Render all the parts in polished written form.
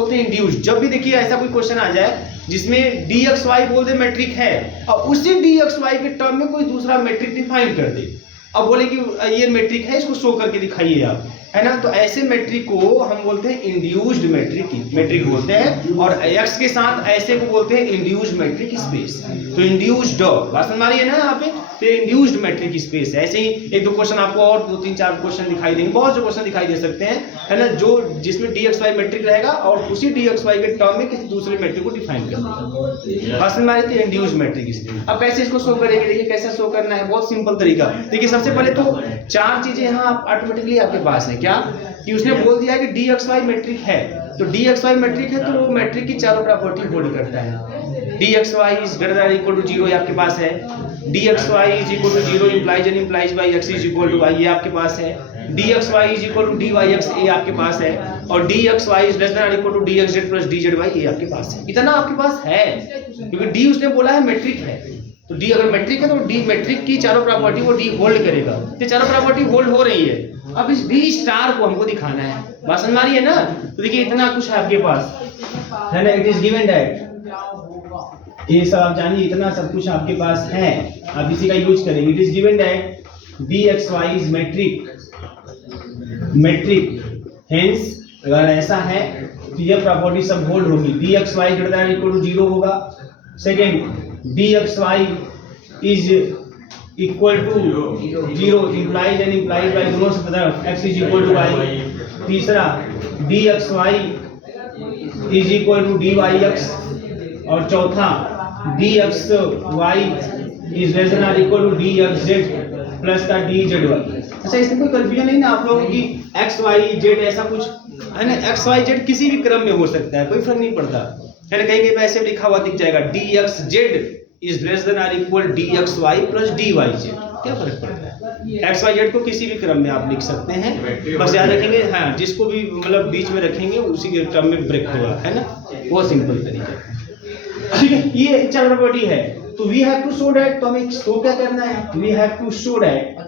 बोलते हैं इंड्यूस्ड। जब भी देखिए ऐसा कोई क्वेश्चन आ जाए जिसमें dxy बोल दे मैट्रिक है और उसी dxy के टर्म में कोई दूसरा मैट्रिक डिफाइन कर दे, अब बोले कि ये मैट्रिक है, इसको शो करके दिखाइए आप, है ना, तो ऐसे मैट्रिक को हम बोलते हैं इंड्यूस्ड मैट्रिक बोलते हैं, और x के साथ ऐसे को बोलते हैं इंड्यूस्ड मैट्रिक स्पेस। तो इंड्यूस्ड बात समझ आ रही है ना यहाँ पे, तो इंड्यूस्ड मैट्रिक स्पेस है। ऐसे ही एक दो क्वेश्चन आपको और 2-3-4 क्वेश्चन दिखाई देंगे, बहुत से क्वेश्चन दिखाई दे सकते हैं, है ना, जो जिसमें dxy मैट्रिक रहेगा और उसी dxy के टर्म में किसी दूसरे मैट्रिक को डिफाइन कर देगा। बात समझ आ रही है, इंड्यूस्ड मैट्रिक स्पेस। अब कैसे इसको शो करेंगे, देखिए कैसे शो करना है, बहुत सिंपल तरीका। देखिए सबसे पहले तो 4 चीजें यहाँ ऑटोमेटिकली आपके पास है, क्या कि उसने बोल दिया कि dxy मैट्रिक है, तो dxy मैट्रिक है तो वो मैट्रिक की चारों प्रॉपर्टी होल्ड करता है। dxy is greater than equal to 0 ये आपके पास है, dxy is equal to 0 implies and implies by x is equal to y ये आपके पास है, dxy is equal to dyx ये आपके पास है, और dxy is less than equal to dxz plus dzy ये आपके पास है। इतना आपके पास है क्योंकि d उसने बोला है मैट्रिक है, तो d अगर मैट्रिक है तो d मैट्रिक की चारों प्रॉपर्टी वो d होल्ड करेगा। तो चारों प्रॉपर्टी होल्ड हो रही है, अब इस d स्टार को हमको दिखाना है। बात समझ आ रही है ना, तो देखिए इतना कुछ है आपके पास, है ना, इट इज गिवन दैट, ये सब आप जानिए, इतना सब कुछ आपके पास है, आप इसी का यूज करेंगे। It is given that dxy is metric, hence अगर ऐसा है तो ये प्रॉपर्टी सब होल्ड होगी, dxy greater than equal to 0 होगा। Second, dxy is equal to 0 implies and implies by दोनों से तरफ x is equal to y। तीसरा, dxy is equal to dyx, और चौथा dxy इज लेस देन और इक्वल टू dxz प्लस का dzy। अच्छा, इसमें कोई कंफ्यूजन नहीं ना आप लोगों की, x y z ऐसा कुछ है ना, x y z किसी भी क्रम में हो सकता है, कोई फर्क नहीं पड़ता है ना, कहीं पे ऐसे लिखा हुआ दिख जाएगा dxz इज लेस देन और इक्वल dxy प्लस dyz, क्या फर्क पड़ता है, x y z को किसी भी क्रम में आप लिख सकते हैं, बस याद रखेंगे, हाँ, जिसको भी मतलब बीच में रखेंगे उसी के क्रम में ब्रेक होगा, है ना, वो सिंपल तरीका, ठीक है। ये चार प्रॉपर्टी है, तो we have to show that, तो हमें शो क्या करना है, we have to show that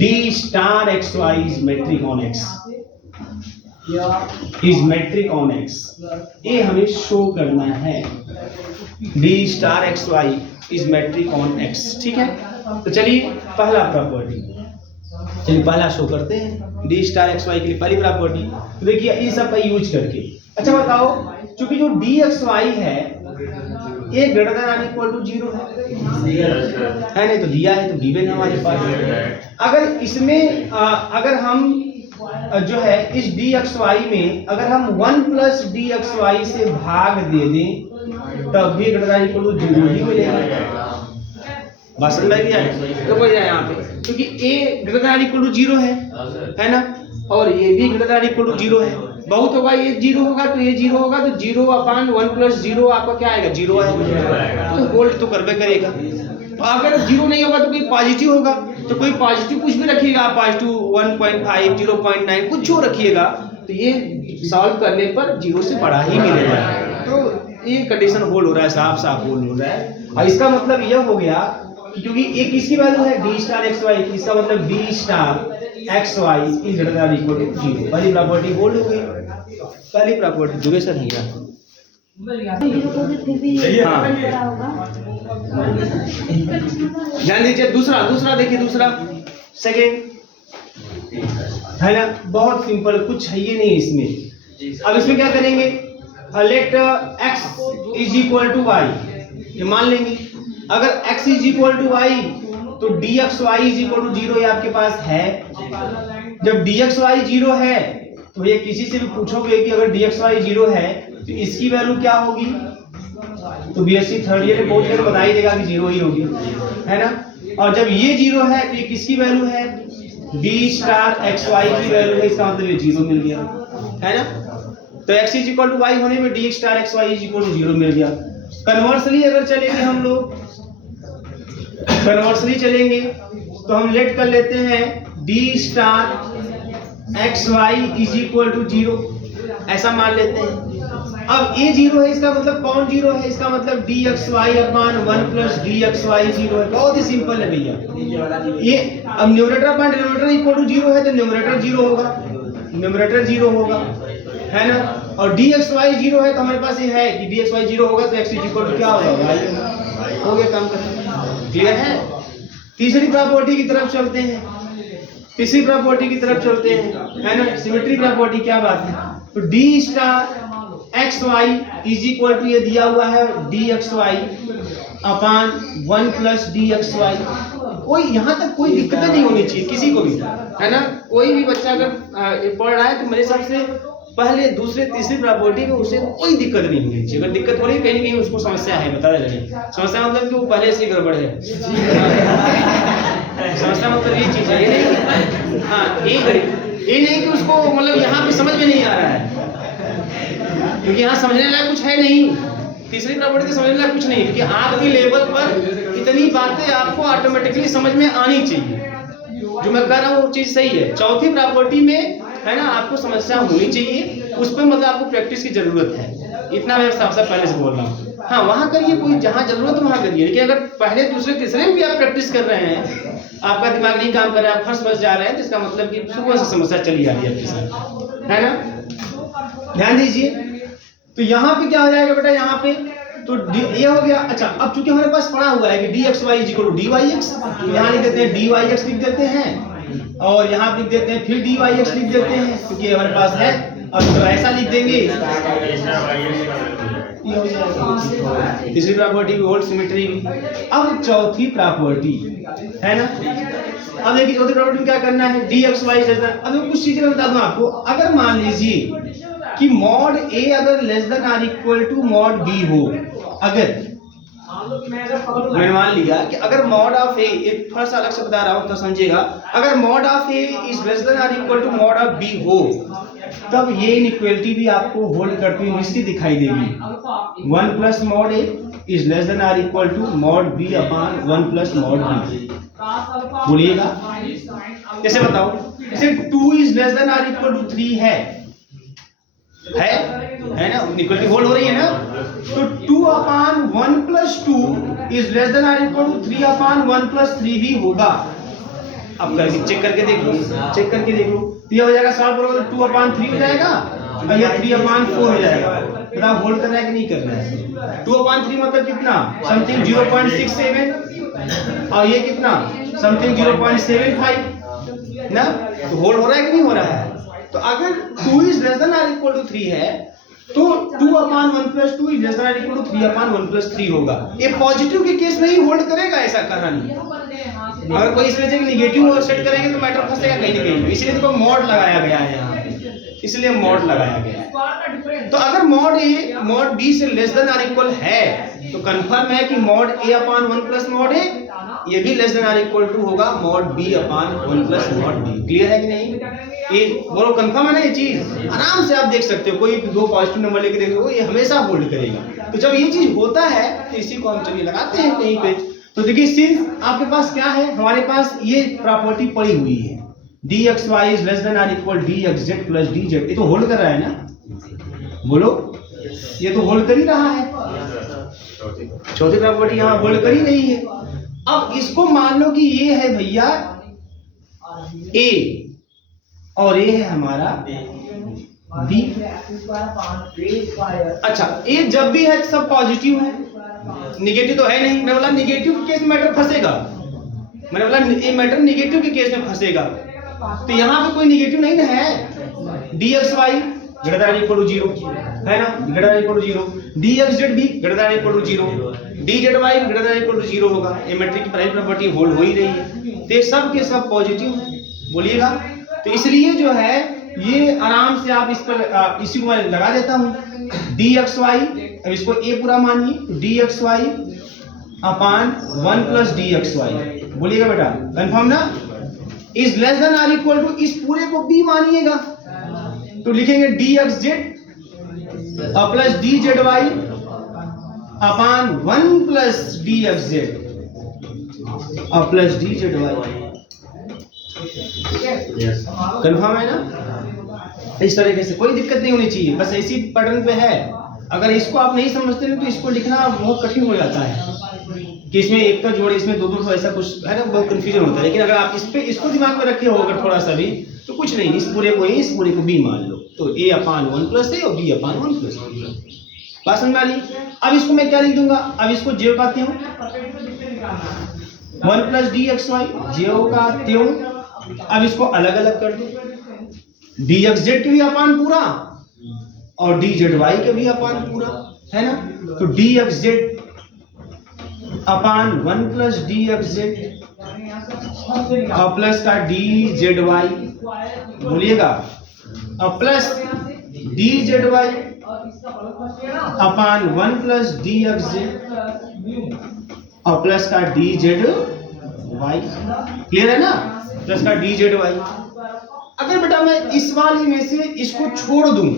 d star xy is metric on x, is metric on x, ये हमें शो करना है, d star xy is metric on x, ठीक है। तो चलिए पहला प्रॉपर्टी, चलिए पहला शो करते हैं d star xy के लिए पहली प्रॉपर्टी, तो देखिए इस सब का यूज करके। अच्छा बताओ, क्योंकि जो dxy है ये ग्रेटर देन इक्वल टू 0 है नहीं, तो दिया है तो गिवन है हमारे पास। अगर इसमें अगर हम जो है इस dxy में अगर हम 1 प्लस dxy से भाग दे दें तब भी ग्रेटर देन इक्वल टू 0 ही मिलेगा। बात समझ में आई, तो कोई यहाँ पे क्योंकि a greater than equal to 0 है ना, और ये भी ग्रेटर देन इक्वल टू 0 है, बहुत होगा ये 0 होगा तो ये 0 होगा, तो 0 अपान 1 प्लस 0 आपका क्या आएगा, 0 आएगा, तो होल्ड तो करबे करेगा। तो अगर 0 नहीं होगा तो कोई पॉजिटिव होगा, तो कोई पॉजिटिव कुछ भी रखिएगा आप, पॉजिटिव 1.5 0.9 कुछ जो रखिएगा, तो ये सॉल्व करने पर 0 से बड़ा ही मिलेगा, तो ये कंडीशन होल्ड हो रहा है, साफ साफ होल्ड हो रहा है। और इसका मतलब यह हो गया क्योंकि एक किसकी वैल्यू है d स्टार xy, इसका मतलब d star xy is greater than equal to 0, पहली प्रॉपर्टी होल्ड हो गई, पहली प्रॉपर्टी ड्यूरेशन है क्या, ध्यान दीजिए। दूसरा देखिए, दूसरा सेकंड है ना, बहुत सिंपल, कुछ है ये नहीं इसमें। अब इसमें क्या करेंगे, let x is equal to y, ये मान लेंगे, अगर x is equal to y तो dxy इज इक्वल टू 0 ये आपके पास है। जब dxy 0 है तो ये किसी से भी पूछोगे कि अगर dxy 0 है तो इसकी वैल्यू क्या होगी, तो बीएससी थर्ड ईयर में पहुंच कर बता ही देगा कि 0 ही होगी, है ना। और जब ये 0 है तो ये किसकी वैल्यू है, d स्टार xy की वैल्यू है, इसका मतलब ये 0 मिल गया, है ना। तो x is equal to y होने में d star xy is equal to 0 मिल गया। कन्वर्सली अगर चलेंगे हम लोग, कन्वर्सली चलेंगे तो हम लेट कर लेते हैं d star xy is equal to 0, ऐसा मान लेते हैं। अब ये 0 है, इसका मतलब कौन 0 है, इसका मतलब dxy अपॉन 1 प्लस dxy 0 है, बहुत ही सिंपल है भैया। ये अब numerator upon denominator equal to 0 है तो न्यूमरेटर 0 होगा, न्यूमरेटर 0 होगा, है ना, और dxy 0 है तो हमारे पास ये है कि dxy 0 होगा तो x इक्वल टू क्या होगा, y हो गया काम खत्म। क्लियर है? तीसरी प्रॉपर्टी की तरफ चलते हैं, तीसरी प्रॉपर्टी की तरफ चलते हैं, है ना, सिमेट्री प्रॉपर्टी। क्या बात है, तो d star xy is equal to ये दिया हुआ है dxy अपान 1 प्लस dxy। कोई यहाँ तक कोई दिक्कत नहीं होनी चाहिए किसी को भी, है ना। कोई भी बच्चा अगर पढ़ रहा है तो मेरे हिसाब से पहले दूसरे तीसरी प्रॉपर्टी में उसे कोई दिक्कत नहीं होनी चाहिए। अगर दिक्कत हो रही है कहीं ना कहीं उसको समस्या है, बता दे रहे। समस्या मतलब कि वो पहले से गड़बड़ है। समस्या मतलब ये चीज है, ये नहीं, हाँ ये नहीं कि उसको मतलब यहाँ पे समझ में नहीं आ रहा है, क्योंकि यहाँ समझने लायक कुछ है नहीं। तीसरी प्रॉपर्टी तो समझने लायक कुछ नहीं, क्योंकि आपके लेवल पर इतनी बातें आपको ऑटोमेटिकली समझ में आनी चाहिए। जो मैं कह रहा हूँ वो चीज सही है। चौथी प्रॉपर्टी में, है ना, आपको समस्या होनी चाहिए, उस पर मतलब आपको प्रैक्टिस की जरूरत है। इतना मैं सबसे पहले से बोल रहा हूँ। हाँ वहाँ करिए, कोई जहाँ जरूरत है वहाँ करिए, लेकिन अगर पहले दूसरे तीसरे में भी आप प्रैक्टिस कर रहे हैं, आपका दिमाग नहीं काम कर रहा है, आप फंस जा रहे हैं, तो इसका मतलब कि सुबह से समस्या चली आ रही है आपके साथ, है ना। ध्यान दीजिए, तो यहाँ पे क्या हो जाएगा बेटा, यहाँ पे तो ये हो गया। अच्छा, अब चूंकि हमारे पास पढ़ा हुआ है कि dxy is equal to dyx, यहाँ लिख देते हैं dyx लिख देते हैं, और यहाँ लिख देते हैं फिर dyx लिख देते हैं, क्योंकि हमारे पास है। और तो ऐसा लिख देंगे, तीसरी प्रॉपर्टी भी होल्ड सिमेट्री भी। अब चौथी प्रॉपर्टी, है ना, अब देखिए चौथी प्रॉपर्टी में क्या करना है, dxy। अब मैं कुछ चीजें बता दूं आपको। अगर मान लीजिए कि मॉड a अगर less than or equal to mod b हो, अगर मैंने मान लिया कि अगर मॉड ऑफ a, एक थोड़ा सा अलग से बता रहा हूं तो समझिएगा, अगर mod of a is less than or equal to mod of b हो, तब ये इनइक्वालिटी भी आपको होल्ड करती हुई निश्चित दिखाई देगी। 1 plus mod a is less than or equal to mod b upon 1 plus mod b। बोलिएगा, जैसे बताओ, जैसे 2 is less than or equal to 3 है ना, इक्वलिटी होल्ड हो रही है ना, तो 2 upon 1 plus 2 is less than or equal to 3 upon 1 plus 3 भी होगा। अब करके चेक करके देख लो, चेक करके देख लो, तो ये हो जाएगा, सॉल्व करोगे तो 2 अपान 3 हो जाएगा और ये 3 अपान 4 हो जाएगा। बताओ होल्ड करना है कि नहीं करना है। 2 अपान 3 मतलब कितना, समथिंग 0.67, और ये कितना, समथिंग 0.75 ना, तो होल्ड हो रहा है कि नहीं हो रहा है। तो अगर 2 is less than or equal to 3 है, तो 2 upon 1 plus 2 is less than or equal to 3 upon 1 plus 3 होगा। ये पॉजिटिव के केस में ही होल्ड करेगा, ऐसा कहानी। अगर कोई इसमें से नेगेटिव सेट करेंगे तो मैटर फंसेगा कहीं ना कहीं, इसलिए तो मॉड लगाया गया है यहाँ पे, इसलिए मॉड लगाया गया है। तो अगर मॉड a मॉड b से लेस देन आर इक्वल है, तो कंफर्म है कि mod a upon 1 plus mod a ये भी less than or equal to होगा mod b upon 1 plus mod b। Clear है कि नहीं? ये बोलो कंफर्म है ना, ये चीज आराम से आप देख सकते हो। कोई दो पॉजिटिव नंबर लेके देखो, ये हमेशा होल्ड करेगा। तो जब ये चीज होता है तो इसी को हम चलिए लगाते हैं कहीं पे। तो देखिए सिंस आपके पास क्या है, हमारे पास ये प्रॉपर्टी पड़ी हुई है, dxy is less than or equal dxz plus dz। ये तो होल्ड कर रहा है ना, बोलो, ये तो होल्ड कर ही रहा है। चौथी प्रॉपर्टी यहाँ होल्ड कर ही नहीं है। अब इसको मान लो कि ये है भैया a और ये है हमारा b। अच्छा, a जब भी है सब पॉजिटिव है, निगेटिव तो है नहीं। मैं बोला निगेटिव के केस में मैटर फंसेगा, मैंने बोला ये मैटर निगेटिव के केस में फंसेगा। तो यहाँ पे कोई निगेटिव नहीं ना है। dxy greater than equal to 0 है ना, greater than equal to 0, dxz भी greater than equal to 0, dzy greater than equal to 0 होगा। ये मैट्रिक की पहली प्रॉपर्टी होल्ड हो ही रही है, तो ये सब के सब पॉजिटिव है। बोलिएगा, तो इसलिए जो है ये आराम से आप इस पर इसी को मैं लगा देता हूँ dxy। अब इसको a पूरा मानिए, dxy अपान 1 प्लस dxy। बोलिएगा बेटा, कंफर्म ना, is less than or equal to, इस पूरे को b मानिएगा तो लिखेंगे dxz plus dzy upon 1 plus dxz plus dzy। Confirm है ना? इस तरीके से कोई दिक्कत नहीं होनी चाहिए, बस इसी पैटर्न पे है। अगर इसको आप नहीं समझते हैं तो इसको लिखना बहुत कठिन हो जाता है कि इसमें एक का जोड़, इसमें दो दो, ऐसा कुछ है ना, बहुत कंफ्यूजन होता है। लेकिन अगर आप इस पे इसको दिमाग में रखे हो अगर थोड़ा सा भी, तो कुछ नहीं, इस पूरे को बी मान लो, तो a अपान 1 प्लस a और b अपान 1 प्लस a। बात समझ में आ रही? अब इसको मैं क्या लिख दूंगा, अब इसको ज्यो का त्यों 1 प्लस डी एक्स वाई, ज्यो का त्यों। अब इसको अलग अलग कर दो, डी एक्स जेड के भी अपान पूरा और डी जेड वाई के भी अपान पूरा, है ना। तो D X Z upon 1 plus D X Z और प्लस का डी जेड वाई, बोलिएगा, और plus D Z Y upon 1 plus D X Z और प्लस का डी जेड वाई। क्लियर है ना, प्लस का डी जेड वाई। अगर बेटा मैं इस वाले में से इसको छोड़ दूं,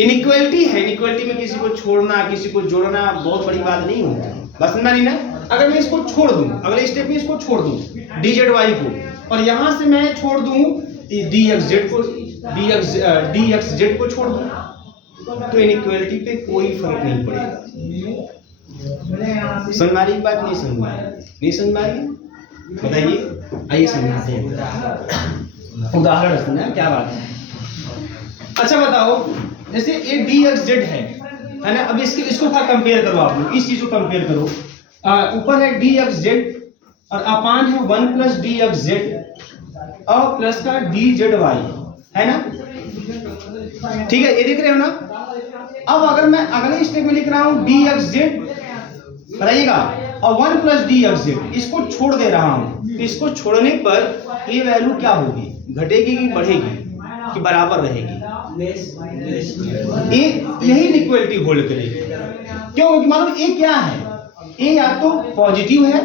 इनइक्वालिटी है, इनइक्वालिटी में किसी को छोड़ना किसी को जोड़ना बहुत बड़ी बात नहीं होती, बस समझा नहीं ना। अगर मैं इसको छोड़ दूं, अगले स्टेप में इसको छोड़ दूं डी जेड वाई को, और यहां से मैं छोड़ दूं डी एक्स जेड को, डी एक्स जेड को छोड़ दूं, तो इनइक्वालिटी पे कोई फर्क नहीं पड़ेगा। समझ में आ रही बात? नहीं समझ में आ रही? नहीं समझ में आ रही? बताइए, आइए समझाते हैं, उदाहरण सुना क्या बात है। अच्छा बताओ, जैसे ए डी एक्स जेड है ना, अब इसको कंपेयर करो, आप लोग इस चीज को कंपेयर करो। ऊपर है डी एक्स जेड और अपान है 1 प्लस डी एक्स जेड और प्लस का डी जेड वाई, है ना। ठीक है, ये देख रहे हो ना। अब अगर मैं अगले स्टेप में लिख रहा हूं डी एक्स जेड, बताइएगा, और 1 प्लस डी एक्स जेड, इसको छोड़ दे रहा हूं, तो इसको छोड़ने पर ये वैल्यू क्या होगी, घटेगी कि बढ़ेगी कि बराबर रहेगी? यही इनइक्वालिटी होल्ड करेगी। क्यों? क्योंकि मालूम ए क्या है, ए या तो पॉजिटिव है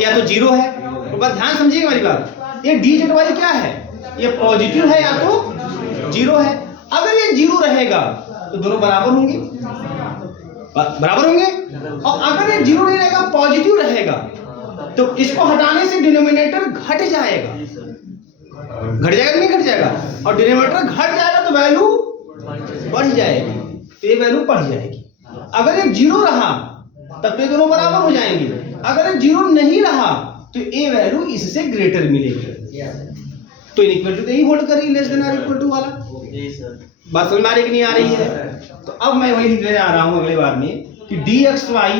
या तो जीरो है। तो बस ध्यान समझिएगा मेरी बात, ये डी जेड वाई क्या है, ये पॉजिटिव है या तो जीरो है। अगर ये जीरो रहेगा तो दोनों बराबर होंगे, बराबर होंगे। और अगर ये जीरो नहीं रहेगा, पॉजिटिव रहेगा, तो इसको हटाने से डिनोमिनेटर घट जाएगा, घट जाएगा नहीं घट जाएगा, और डिनोमिनेटर घट जाएगा तो वैल्यू बढ़ जाएगी, तो ये वैल्यू बढ़ जाएगी। अगर ये जीरो रहा तब तो ये दोनों बराबर हो जाएंगे, अगर ये जीरो नहीं रहा तो ये वैल्यू इससे ग्रेटर मिलेगी। तो इनइक्वालिटी तो यही होल्ड करेगी, लेस देन और इक्वल टू वाला। बात समझ में आ रही कि नहीं आ रही है? तो अब मैं वही लिखने आ रहा हूं अगले बार में कि D X Y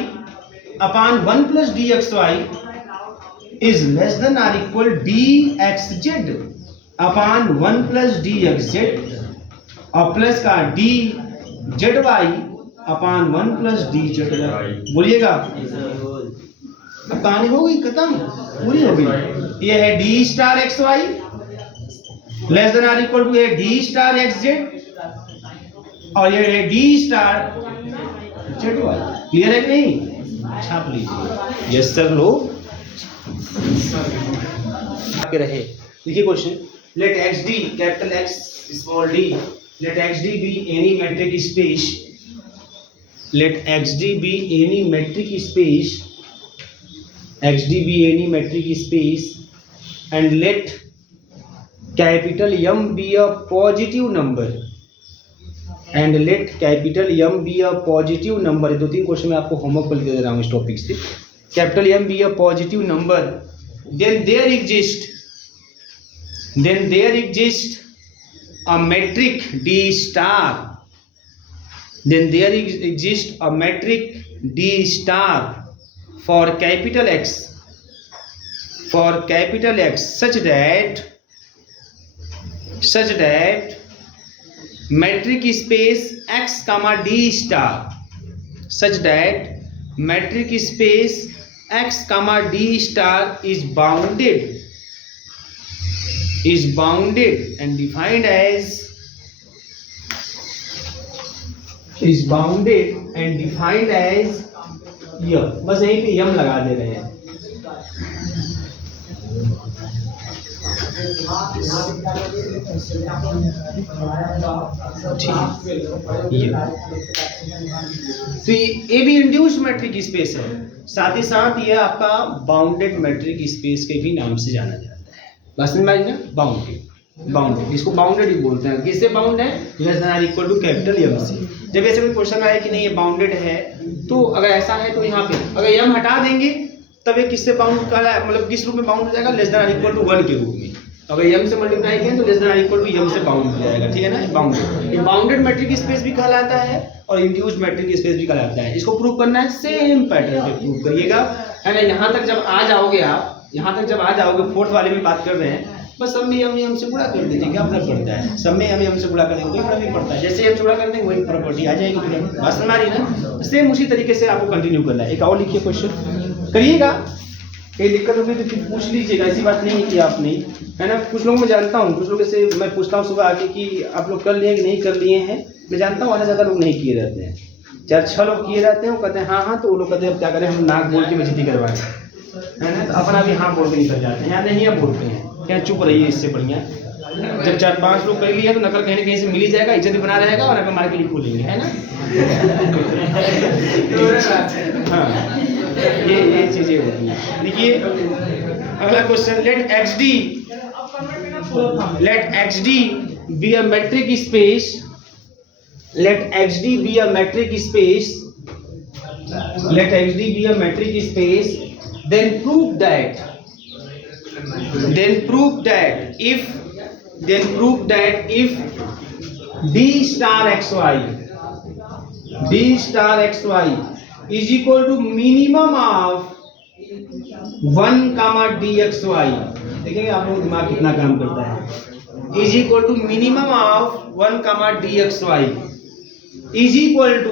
upon 1 plus D X Y is less than और equal D X Z upon 1 plus D X Z और प्लस का D Z Y upon 1 plus D Z Y. बोलिएगा, अब कहानी हो गई, खत्म, पूरी हो गई। ये है D star X Y less than और इक्वल टू है डी स्टार एक्स जेड और ये है D star Z Y. Clear है कि नहीं? छाप लीजिए। यस सर, लो आगे रहे। देखिए question, let X D capital X small D, let X D be any metric space, let X D be any metric space, X D be any metric space and let capital M be a positive number, and let capital M be a positive number. 2-3 question में आपको homework पर दे रहा हूँ इस topic से। Capital M be a positive number, then there exist a metric D star, then there exists a metric D star for capital X such that metric space X comma D star, such that metric space X comma D star is bounded and defined as यम। बस यहीं पे यम लगा दे रहे हैं। तो ये भी induced matric space है, साथ ही साथ ये आपका बाउंडेड मैट्रिक स्पेस के भी नाम से जाना जाता है। बस में ना, बाउंडेड, इसको बाउंडेड ही बोलते हैं। किससे बाउंड है? लेस देन और इक्वल टू कैपिटल एम से। जब ऐसे कोई क्वेश्चन आए कि नहीं ये बाउंडेड है, तो अगर ऐसा है तो यहाँ पे अगर एम हटा देंगे तब ये किससे बाउंड कर, मतलब किस रूप में बाउंड हो जाएगा? लेस देन और इक्वल टू 1 के रूप में। अगर m से मल्टीप्लाई करें तो less than equal to m से बाउंड हो जाएगा, ठीक है ना, बाउंडेड। ये बाउंडेड मैट्रिक स्पेस भी कहलाता है और इंड्यूस्ड मैट्रिक स्पेस भी कहलाता है। इसको प्रूव करना है, सेम पैटर्न पे प्रूव करिएगा, है ना। यहाँ तक जब आ जाओगे आप, यहाँ तक जब आ जाओगे, फोर्थ वाले में बात कर रहे हैं, बस सब में m से गुणा कर दीजिए, क्या फर्क पड़ता है, सब में m से गुणा करेंगे कोई फर्क नहीं पड़ता है, जैसे m से गुणा कर देंगे वही प्रॉपर्टी आ जाएगी फिर। बस हमारी ना सेम उसी तरीके से आपको कंटिन्यू करना है। एक और लिखिए क्वेश्चन, करिएगा, कहीं दिक्कत होगी तो फिर पूछ लीजिएगा, ऐसी बात नहीं है कि आप नहीं, है ना। कुछ लोग मैं जानता हूँ, कुछ लोग से मैं पूछता हूँ सुबह आके कि आप लोग कर लिए कि नहीं कर लिए हैं, मैं जानता हूँ आधा ज़्यादा लोग नहीं किए रहते हैं, 4-6 लोग किए रहते हैं, वो कहते हैं हाँ हाँ, तो वो लोग कहते हैं अब क्या करें, हम नाक बोल के बेइज्जती करवाएं, है ना, तो अपना भी हाँ बोल के निकल जाते हैं, या नहीं है बोलते हैं, क्या चुप रहिए, इससे बढ़िया जब 4-5 लोग कर लिए तो नकल कहीं ना कहीं से मिल ही जाएगा, इज्जत भी बना रहेगा और नकल मार के लिख लेंगे, है ना। हाँ, ये चीजें होती हैं। देखिए अगला question, let XD be a metric space, let XD be a metric space, let XD be a metric space, then prove that if D star xy is equal to minimum of 1, dxy, देखेंगे आप लोग दिमाग कितना काम करता है, is equal to minimum of 1, dxy is equal to